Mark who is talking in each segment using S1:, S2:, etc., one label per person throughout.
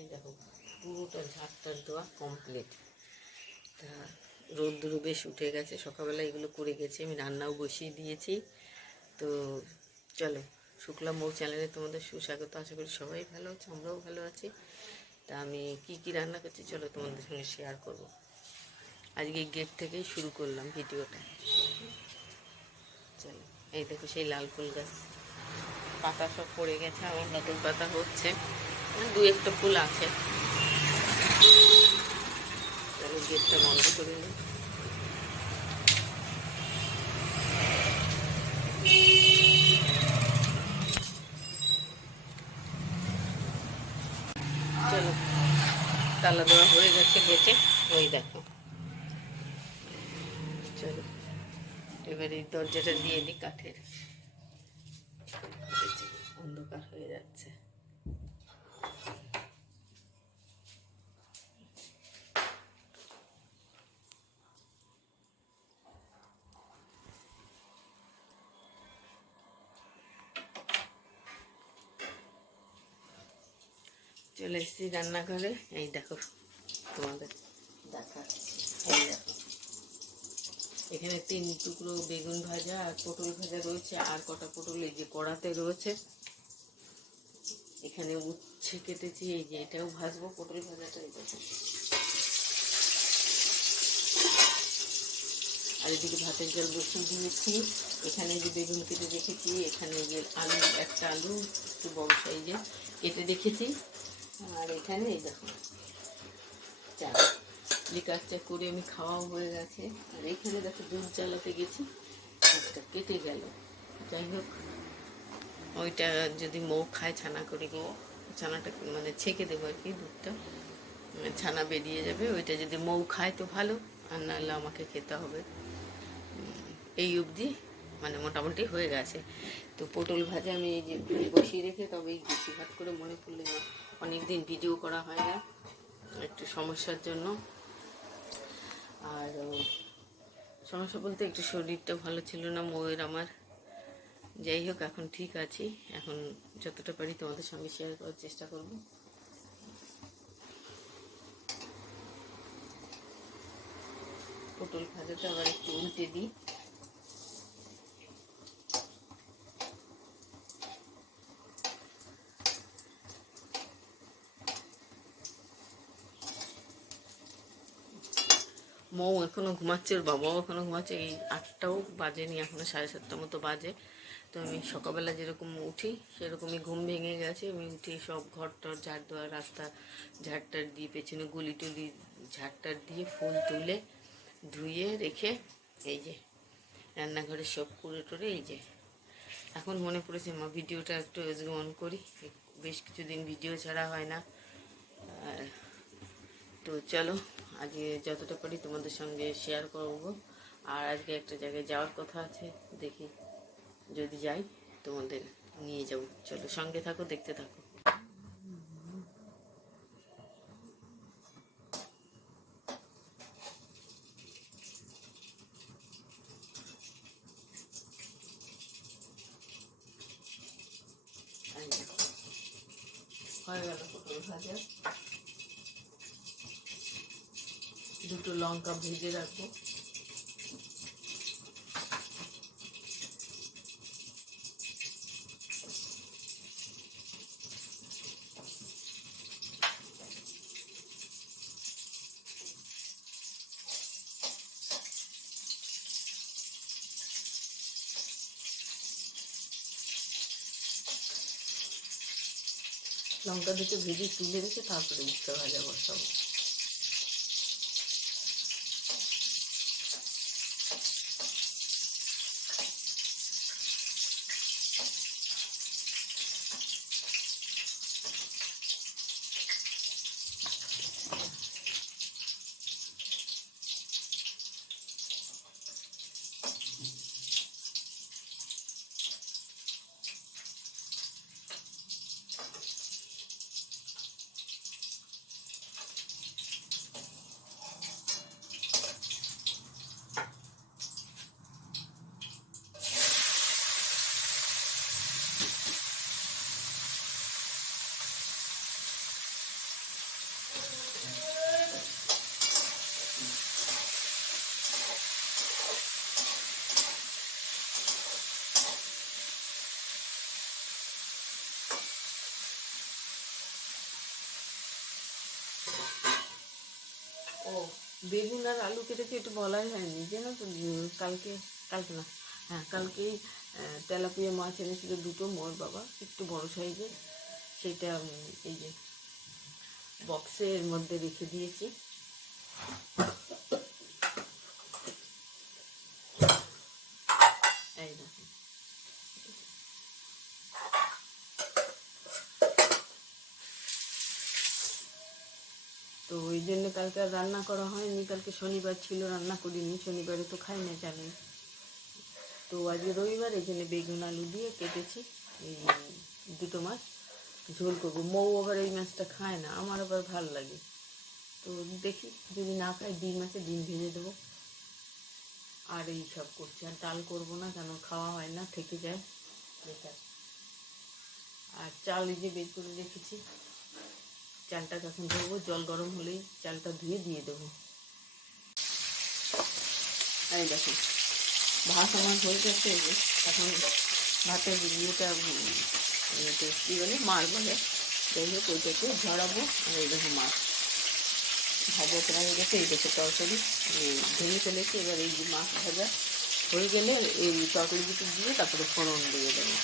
S1: এই দেখো, পুরোটা ঝাড়টার দেওয়া কমপ্লিট তা রোদ্দুর বেশ উঠে গেছে, সকালবেলা এগুলো করে গেছি, আমি রান্নাও বসিয়ে দিয়েছি। তো চলো, শুক্লা মৌ চ্যানেলে তোমাদের সুস্বাগত, আশা করি সবাই ভালো আছে, আমরাও ভালো আছি। তা আমি কি কি রান্না করছি চলো তোমাদের সঙ্গে শেয়ার করব। আজকে গেট থেকেই শুরু করলাম ভিডিওটা। চলো, এই দেখো সেই লাল ফুল গাছ, পাতা সব পড়ে গেছে আবার নতুন পাতা হচ্ছে। দু একটা ফুল আছে। তাহলে গেটটা বন্ধ করে নিই চলো, তালা দেওয়া হয়ে গেছে গেটে। ওই দেখো। চলো, এবার এই দরজাটা দিয়ে দিই কাঠের। অন্ধকার হয়ে যাচ্ছে। চলে এসেছি রান্নাঘরে। এই দেখো, তোমাদের দেখা এই দেখো। এখানে তিন টুকরো বেগুন ভাজা আর পটল ভাজা রয়েছে, আর কটা পটল এই যে কড়াতে রয়েছে। এখানে উচ্ছে কেটেছি, এই যে এটাও ভাজবো, পটল ভাজাটা এই আর এদিকে ভাতের জল বসিয়ে দিয়েছি। এখানে যে বেগুন কেটে রেখেছি, এখানে যে আলু, একটা আলু, একটু বড় সাইজে কেটে রেখেছি। আর এখানে এই দেখো। চা লিকার চা করে আমি খাওয়াও হয়ে গেছে। আর এখানে দেখো দুধ জ্বালাতে গেছি একটা কেটে গেল। যাই হোক, ওইটা যদি মৌ খায়, ছানা করে গো ছানাটা মানে ছেঁকে দেবো আর কি দুধটা। ছানা বেরিয়ে যাবে, ওইটা যদি মৌ খায় তো ভালো, আর নাহলে আমাকে খেতে হবে। এই অবধি। মানে মোটামুটি হয়ে গেছে। তো পটল ভাজা আমি এই যে বসিয়ে রেখে তবে এই ভাত করে মনে পড়লে অনেক দিন ভিডিও করা হয় না, একটু সমস্যার জন্য। আর সমস্যা বলতে একটু শরীরটা ভালো ছিল না ময়ের আমার। যাই হোক, এখন ঠিক আছি। এখন যতটা পারি তোমাদের সঙ্গে শেয়ার করার চেষ্টা করব। পটল ভাজাটা আবার একটু উল্টে দিই। মৌ এখনও ঘুমাচ্ছে, ওর বাবাও এখনও ঘুমাচ্ছে, এই আটটাও বাজেনি, এখনও সাড়ে সাতটা মতো বাজে। তো আমি সকালবেলা যেরকম উঠি, সেরকমই ঘুম ভেঙে গেছে, আমি উঠি, সব ঘর টর ঝাড় দেওয়া রাস্তা ঝাড়টার দিয়ে, পেছনে গুলি টুলি ঝাড়টার দিয়ে ফুল তুলে ধুয়ে রেখে, এই যে, রান্নাঘরে সব করে টরে এই যে। এখন মনে পড়েছে, মা, ভিডিওটা একটু অন করি, বেশ কিছুদিন ভিডিও ছাড়া হয় না। আর তো চলো আজকে যতটা পারি তোমাদের সঙ্গে শেয়ার করব। আর আজকে একটা জায়গায় যাওয়ার কথা আছে, দেখি। যদি যাই তোমাদের নিয়ে যাব। চলো সঙ্গে থাকো, দেখতে থাকো এই দেখো, হয়ে গেল পটল ভাজা দুটো লঙ্কা ভেজে রাখব। লঙ্কা দুটো ভেজে তুলে রেখে তারপরে উঠতে ভাজা বসাবো। বেগুন আর আলু কেটেছি একটু বলাই হয়নি। জানো তো কালকে কালকে না হ্যাঁ কালকেই তেলাপিয়া মাছ এনেছিল দুটো, মোর বাবা, একটু বড় সাইজের। সেটা এই যে বক্সের মধ্যে রেখে দিয়েছি এই দেখুন তো ওই জন্য কালকে আর রান্না করা হয়নি। কালকে শনিবার ছিল, রান্না করিনি, শনিবারে তো খাই না, জানি। তো আজকে রবিবার, এই জন্য বেগুন আলু দিয়ে কেটেছি এই দুটো মাছ, ঝোল করব। মৌ আবার এই মাছটা খায় না, আমার আবার ভালো লাগে। তো দেখি, যদি না খায়, ডিম আছে, ডিম ভেজে দেবো। আর এই সব করছি। আর ডাল করব না, কেন খাওয়া হয় না, থেকে যায়। বেকার আর চাল এই যে বের করে রেখেছি। চালটা যখন ধরবো জল গরম হলেই চালটা ধুয়ে দিয়ে দেবো। এই দেখো ভাত আমার হয়ে গেছে এই যে এখন ভাতের ইয়েটা উম, ইয়েতে কী বলে মার বলে। যাই হোক ওইটাকে ঝরাবো আর এই দেখো মাছ। ভাজা প্রায় হয়ে গেছে এই দেখো তরকারি। এই ভেঙে ফেলেছি এবার এই যে মাছ ভাজা হয়ে গেলে এই তরকারি দুটো দিয়ে তারপরে ফোড়ন দিয়ে দেবো।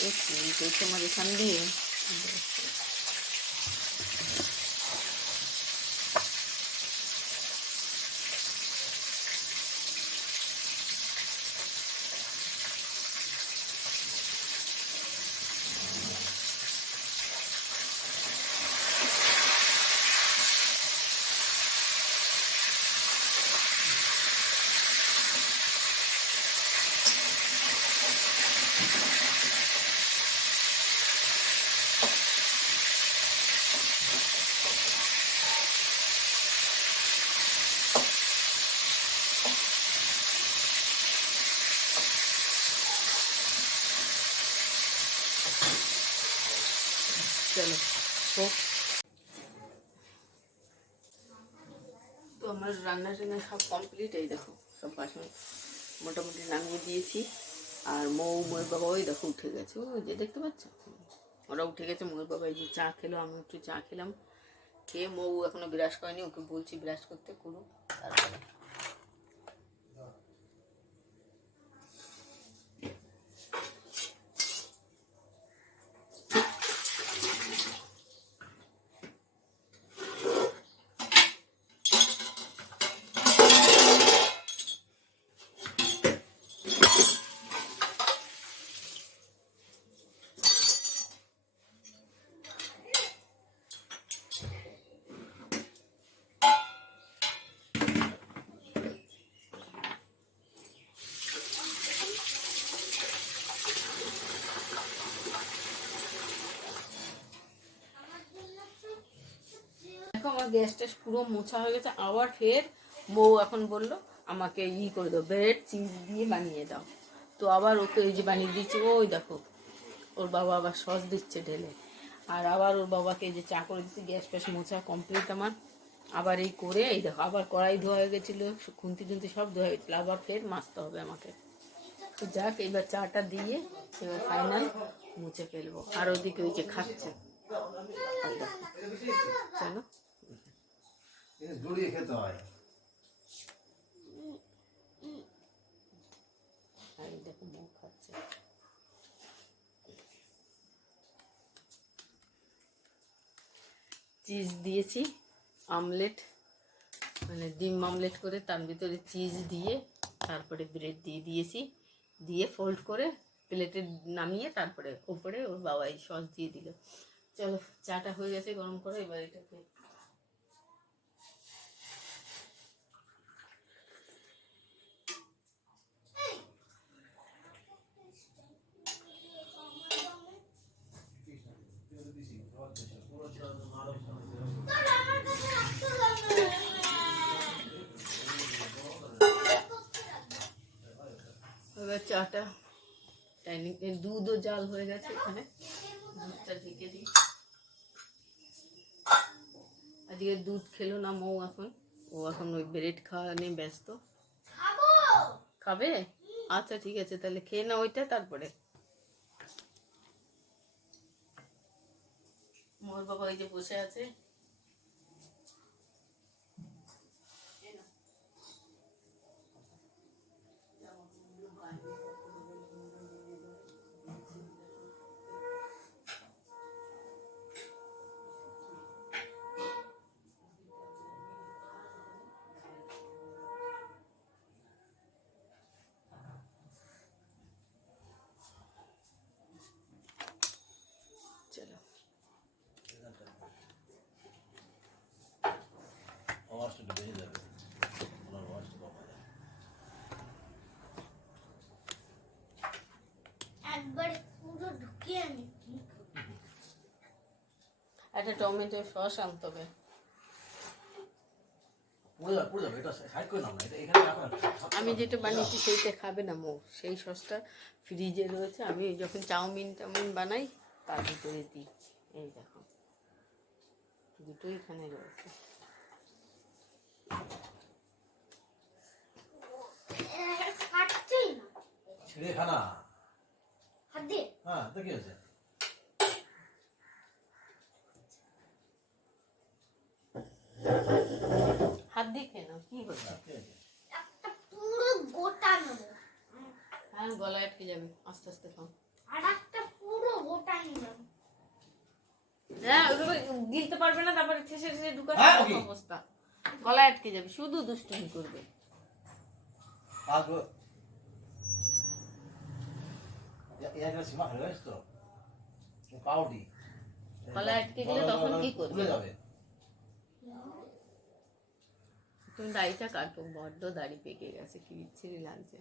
S1: এই তোমার এখান দিয়ে চলো হোক তো আমার রান্না টান্না সব কমপ্লিট এই দেখো, সব বাসন মোটামুটি নামিয়ে দিয়েছি। আর মৌ ময়ূর বাবা ওই দেখো উঠে গেছে ও যে দেখতে পাচ্ছ? ওরা উঠে গেছে ময়ূর বাবা এই যে চা খেলো, আমি একটু চা খেলাম। খেয়ে মৌ এখনও বিরাজ করেনি, ওকে বলছি বিরাজ করতে করুক, তারপরে গ্যাস ট্যাস পুরো মোছা হয়ে গেছে, আবার ফের বউ এখন বলল, আমাকে ই করে দাও, ব্রেড, চিজ দিয়ে বানিয়ে দাও। তো আবার ওকে এই যে বানিয়ে দিচ্ছি ওই দেখো, ওর বাবা আবার সস দিচ্ছে ঢেলে। আর আবার ওর বাবাকে যে চা করে দিচ্ছি গ্যাস ফ্যাস মোছা কমপ্লিট আমার। আবার এই করে, এই দেখো, আবার কড়াই ধোয়া হয়ে গেছিল, খুন্তি টুন্তি সব ধোয়া হয়ে গেছিল, আবার ফের মাছতে হবে আমাকে। তো যাক, এবার চাটা দিয়ে এবার ফাইনাল মুছে ফেলব। আর ওদিকে ওই যে খাচ্ছে। চলো।
S2: জড়িয়ে খেতে হয়।
S1: চিজ দিয়েছি, আমলেট মানে ডিম আমলেট করে তার ভিতরে চিজ দিয়ে তারপরে ব্রেড দিয়ে দিয়েছি। দিয়ে ফোল্ড করে প্লেটে নামিয়ে তারপরে ওপরে ওর বাবাই সস দিয়ে দিল। চলো, চাটা হয়ে গেছে, গরম করে, এবার এটাকে এবার চাটা ডাইনিং দুধও জাল হয়ে গেছে এখানে। দুধটা ঢেকে দিই। আজকে দুধ খেলো না মৌ এখন। ও এখন ওই ব্রেড খাওয়া নিয়ে ব্যস্ত। খাবে? আচ্ছা ঠিক আছে তাহলে খেয়ে না ওইটা তারপরে। মোর বাবা ওই যে বসে আছে। একটা টমেটো সস আনতে হবে। আমি যেটা বানিয়েছি সেইটা খাবে না মো সেই সসটা ফ্রিজে রয়েছে আমি যখন চাউমিন টাউমিন বানাই তার ভিতরে দিই। এই দেখো দুটো এখানে রয়েছে।
S2: ছিঁড়ে খানা
S3: হাত দিয়ে
S2: হ্যাঁ তো কি হয়েছে
S1: হাত দিয়ে খেয়ে নাও কি হচ্ছে
S2: হ্যাঁ, ঠিক আছে।
S3: একটা পুরো গোটা নেব।
S1: হ্যাঁ গলায় আটকে যাবে। আস্তে আস্তে খাও।
S3: আর একটা পুরো গোটা নেব।
S1: হ্যাঁ ওইভাবে গিলতে পারবে না তারপরে ঠেসে ঠেসে ঢুকাতে
S2: হ্যাঁ।
S1: অবস্থা। গলায় আটকে যাবে শুধু দুষ্টুমি করবে। গলায় আটকে গেলে তখন কি করবে?
S2: যাবে।
S1: তুমি দাড়িটা কাটো বড্ড দাড়ি পেকে গেছে কি বিচ্ছিরি লাগছে।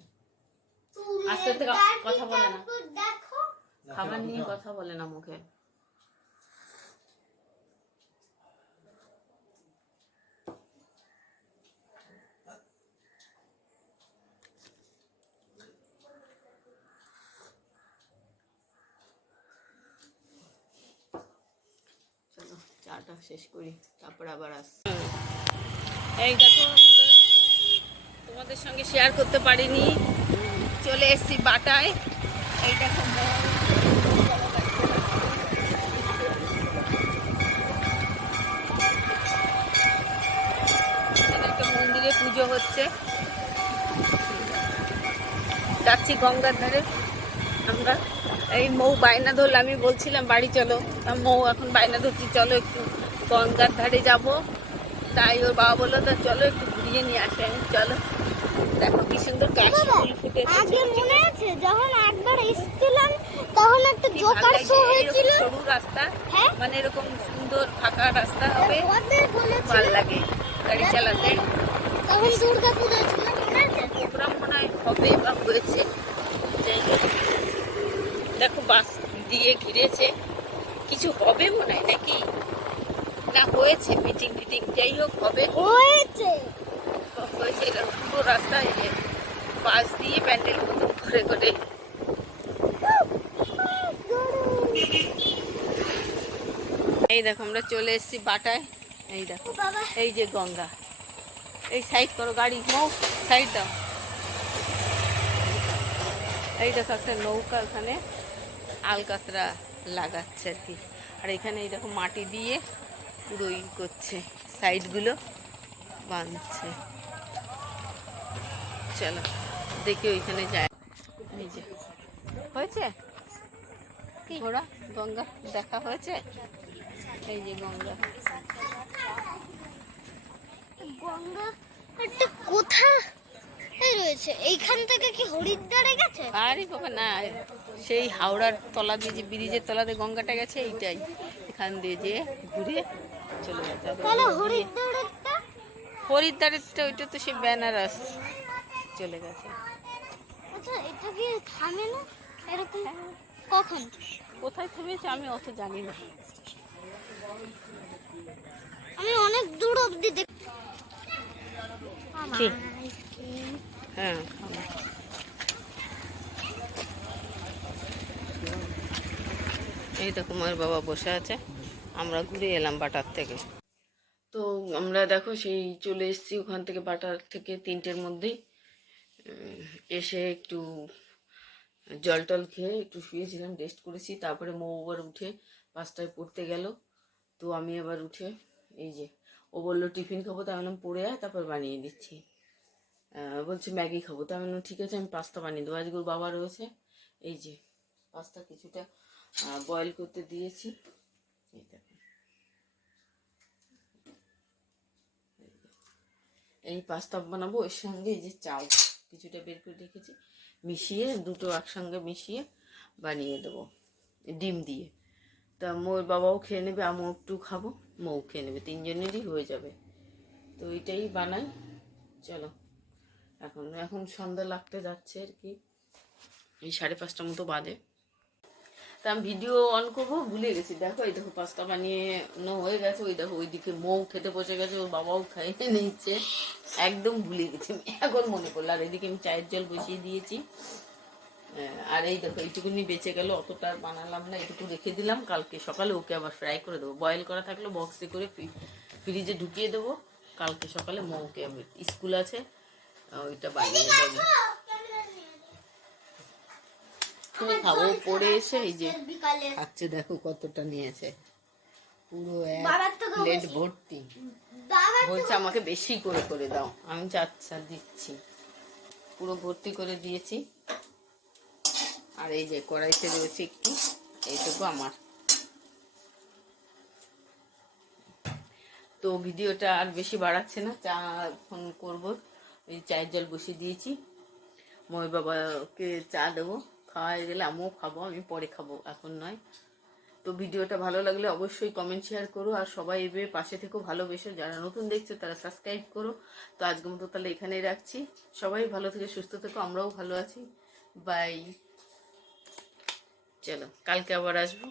S1: আস্তে আস্তে কথা বলে না। খাবার নিয়ে কথা বলে না মুখে। চলো চাটা শেষ করি তারপর আবার আসছি। এই দেখো তোমাদের সঙ্গে শেয়ার করতে পারিনি। চলে এসেছি বাটায়। এই দেখো মন্দিরে পুজো হচ্ছে। যাচ্ছি গঙ্গার ধারে। আমরা এই মৌ বায়না ধরলে, আমি বলছিলাম বাড়ি চলো। মৌ এখন বায়না ধরছি, চলো একটু গঙ্গার ধারে যাব। তাই ওর বাবা বলল তো চলো একটু ঘুরিয়ে নিয়ে আসে চলো। দেখো কি সুন্দর কাশ ফুল ফুটেছে
S3: আগে। মনে আছে যখন একবার এসেছিলাম তখন একটা জোকার শো হয়েছিল।
S1: সরু রাস্তা
S3: হ্যাঁ?
S1: মানে এরকম সুন্দর ফাঁকা রাস্তা হবে ভালো লাগে গাড়ি চালাতে।
S3: তখন দুর্গা পুজো ছিল মনে আছে?
S1: প্রোগ্রাম মনে হয় হবে বা হয়েছে। দেখো বাস দিয়ে ঘিরেছে। কিছু হবে মনে হয় নাকি? না হয়েছে মিটিং ফিটিং যাই হোক হবে।
S3: হয়েছে।
S1: হয়েছে পুরো রাস্তায় বাস দিয়ে প্যান্ডেল মতো করে করে। এই দেখো আমরা চলে এসেছি বাটায়। এই দেখো এই যে গঙ্গা। এই সাইড করো গাড়ি মৌ সাইড দাও। এই দেখো একটা নৌকা ওখানে আলকাতরা লাগাচ্ছে আর কি। আর এখানে এই দেখো মাটি দিয়ে পুরো ই করছে সাইডগুলো বাঁধছে। চলো দেখি ওইখানে যায়। যে। হয়েছে? কি? ওরা গঙ্গা? দেখা হয়েছে? এই যে গঙ্গা।
S3: গঙ্গা একটা কোথা রয়েছে? এইখান থেকে কি হরিদ্বারে গেছে?
S1: আরে বাবা না সেই হাওড়ার তলা দিয়ে যে ব্রিজের তলাতে গঙ্গাটা গেছে এইটাই। এখান দিয়ে যে ঘুরে চলে গেছে।
S3: হরিদ্বারেরটা
S1: ওইটা তো সে বেনারস চলে গেছে।
S3: আচ্ছা এটা কি থামে না? এরকম কখন?
S1: কোথায় থেমেছে আমি অত জানি না।
S3: আমি অনেক দূর অবধি দেখ
S1: হ্যাঁ। এই দেখো বাবা বসে আছে। আমরা ঘুরে এলাম বাটার থেকে। তো আমরা দেখো সেই চলে এসেছি ওখান থেকে বাটার থেকে তিনটের মধ্যেই। এসে একটু জল টল খেয়ে একটু শুয়েছিলাম রেস্ট করেছি। তারপরে মৌ আবার উঠে পাঁচটায় পড়তে গেল। তো আমি আবার উঠে এই যে, ও বলল, টিফিন খাব? তা বললাম, পড়ে আয়, তারপর বানিয়ে দিচ্ছি। বলছে, ম্যাগি খাব। তা বললাম, ঠিক আছে, আমি পাস্তা বানিয়ে দেবো। আজকে বাবা রয়েছে। এই যে, পাস্তা কিছুটা বয়েল করতে দিয়েছি। এই পাস্তা বানাবো, এর সঙ্গে এই যে চাল, কিছুটা বের করে রেখেছি। মিশিয়ে দুটো একসঙ্গে মিশিয়ে বানিয়ে দেবো, ডিম দিয়ে। তা মোর বাবাও খেয়ে নেবে, আমিও একটু খাব, মৌ খেয়ে নেবে, তিনজনেরই হয়ে যাবে। তো এইটাই বানাই, চলো। এখন এখন সন্ধ্যা লাগতে যাচ্ছে আর কি, এই সাড়ে পাঁচটা মতো বাজে। তা আমি ভিডিও অন করব ভুলে গেছি। দেখো এই দেখো পাস্তা বানিয়ে নো হয়ে গেছে ওই দেখো ওইদিকে মৌ খেতে বসে গেছে ওর বাবাও খাইয়ে নিচ্ছে। একদম ভুলে গেছি এখন মনে করল আর এদিকে আমি চায়ের জল বসিয়ে দিয়েছি। আহ, আর এই দেখো এইটুকুনি বেঁচে গেল অতটা বানালাম না এটুকু রেখে দিলাম। কালকে সকালে ওকে আবার ফ্রাই করে দেবো। বয়েল করা থাকলে বক্সে করে ফ্রি- ফ্রিজে ঢুকিয়ে দেবো। কালকে সকালে মৌকে আমি স্কুল আছে ওইটা বানিয়ে দেবো। তুমি খাব পরে এসে এই যে খাচ্ছে দেখো কতটা নিয়েছে। পুরো এক প্লেট ভর্তি। বলছে আমাকে বেশি করে করে দাও। আমি আচ্ছা দিচ্ছি। পুরো ভর্তি করে দিয়েছি। আর এই যে কড়াইতে রয়েছে একটু এইটুকু আমার। তো ভিডিওটা আর বেশি বাড়াচ্ছে না চা এখন করব। এই চায়ের জল বসিয়ে দিয়েছি। মই বাবাকে চা দেবো। খাওয়া গেলে আমিও খাব, আমি পরে খাব, এখন নয়। তো ভিডিওটা ভালো লাগলে অবশ্যই কমেন্ট শেয়ার করো আর সবাই এভাবে পাশে থেকেও ভালোবেসো। যারা নতুন দেখছ, তারা সাবস্ক্রাইব করো। তো আজকের মতো তাহলে এখানেই রাখছি। সবাই ভালো থেকে সুস্থ থেকো, আমরাও ভালো আছি। বাই চলো, কালকে আবার আসব।